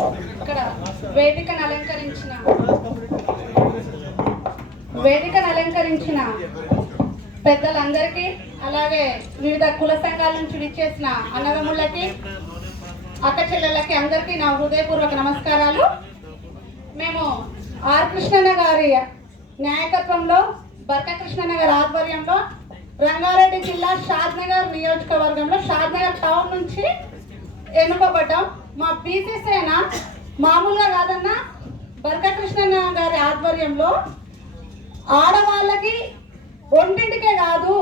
ఇక్కడ వేదికను అలంకరించిన పెద్దలందరికీ, అలాగే వివిధ కుల సంఘాల నుంచి విచ్చేసిన అన్నదమ్ములకి, అక్క చెల్లెళ్ళకి అందరికీ నా హృదయపూర్వక నమస్కారాలు. మేము ఆర్ కృష్ణన్న గారి నాయకత్వంలో, బర్క కృష్ణన్న గారి ఆధ్వర్యంలో రంగారెడ్డి జిల్లా షాద్నగర్ నియోజకవర్గంలో షాద్నగర్ టౌన్ నుంచి ఎన్నుకోబడ్డాం. మా బీసీ సేన మామూలుగా కాదన్నా, బర్క కృష్ణన్న గారి ఆధ్వర్యంలో ఆడవాళ్ళకి ఒంటింటికే కాదు,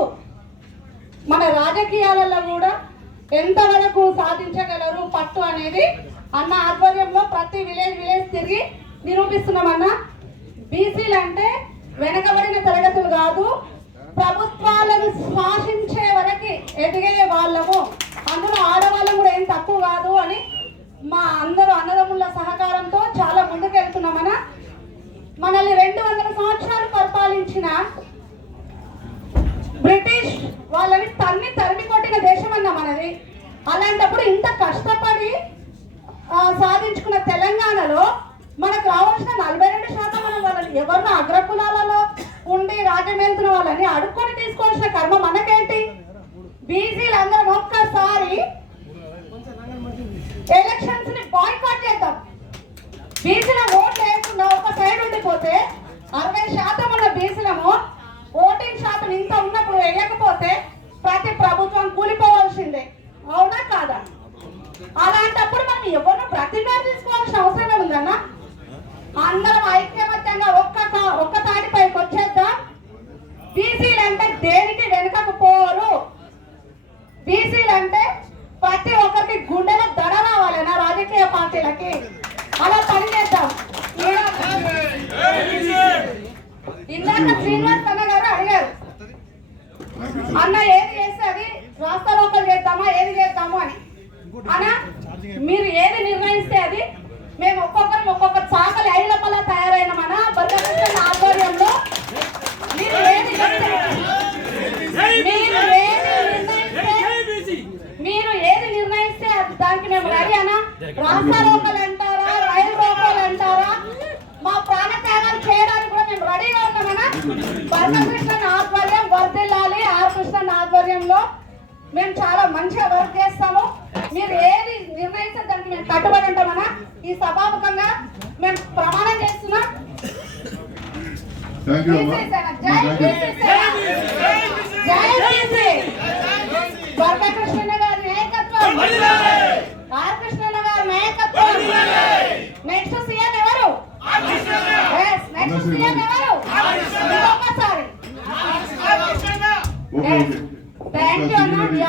మన రాజకీయాలలో కూడా ఎంతవరకు సాధించగలరు పట్టు అనేది అన్న ఆధ్వర్యంలో ప్రతి విలేజ్ తిరిగి నిరూపిస్తున్నామన్నా. బీసీలు అంటే వెనకబడిన తరగతులు కాదు, ప్రభుత్వాలను శ్వాసించే వరకు ఎదిగే వాళ్ళము, అందులో ఆడవాళ్ళం కూడా ఏం తక్కువ కాదు అని మా అందరూ అన్నదమ్ముల సహకారంతో చాలా ముందుకెళ్తున్నామన్నా. మనల్ని 200 సంవత్సరాలు పరిపాలించిన బ్రిటిష్ వాళ్ళని తరిమి కొట్టిన దేశం అన్న మనది. అలాంటప్పుడు ఇంత కష్టపడి సాధించుకున్న తెలంగాణలో మనకు రావాల్సిన 42% మనం వాళ్ళని ఎవరినో అగ్రకులాలలో ఉండి రాజ్యం వెళ్తున్న వాళ్ళని అడుక్కొని తీసుకోవాల్సిన కర్మ మనకేంటి? బీసీలు అందరం ఒక్కసారి ఎలక్షన్స్ ని బాయ్కాట్ చేద్దాం. బీసీల ఓట్లు వేయకుండా ఒక సైడ్ ఉండిపోతే 60% ఉన్న బీసీలము ఓటింగ్ శాతం ఇంత ఉన్నప్పుడు వేయకపోతే ప్రతి ప్రభుత్వం కూలిపోవాల్సిందే, అవునా కాదా? అలాంటప్పుడు మనం ఎవరినో ప్రతిగా తీసుకోవాల్సిన అవసరమే ఉందన్నా. అందరం ఐక్యమత్యంగా ఒక్క తాటిపైకి వచ్చేద్దాం. బీసీలు అంటే దేనికి వెనుకకు పోరు. బీసీలు అంటే ప్రతి ఒక్కరికి గుండెలో దడ రావాలన్నా రాజకీయ పార్టీలకి. అలా పనిచేద్దాం. ఇందాక శ్రీనివాస్ అన్న గారు అడిగారు, అన్న ఏది చేస్తే అది రాస్తా లోకల్ చేద్దామా, ఏది చేద్దాము అని. అన్న మీరు ఏది నిర్ణయిస్తే అది, మేము ఒక్కొక్క చాకలి ఐలపలా తయారైనమన్నా బర్గకృష్ణ ఆధ్వర్యంలో. మీరు ఏది నిర్ణయిస్తే అది దానికి మేము రెడీ అన్నా. రాస్తా లోకల్ అంటారా, రైలు రోకోలు అంటారా, మా ప్రాణ త్యాగాలు చేయడానికి కూడా మేము రెడీగా ఉన్నామన్నా. బర్గకృష్ణ ఆధ్వర్యం వర్ధిల్లాలి. ఆర్ కృష్ణ ఆధ్వర్యంలో మేము చాలా మంచిగా వర్క్ చేస్తాము. మీరు ఏది నిర్ణయిస్తే దానికి మేము కట్టుబడి ఉంటామన్నా. ఈ సభాముఖంగా మేము ప్రమాణం చేస్తున్నాం. బర్క కృష్ణ గారి నాయకత్వం, ఆర్ కృష్ణ గారి నాయకత్వం. నెక్స్ట్ సీఎం ఎవరు? నెక్స్ట్ సీఎం ఎవరు? ఇంకొకసారి థ్యాంక్ యూ అన్న.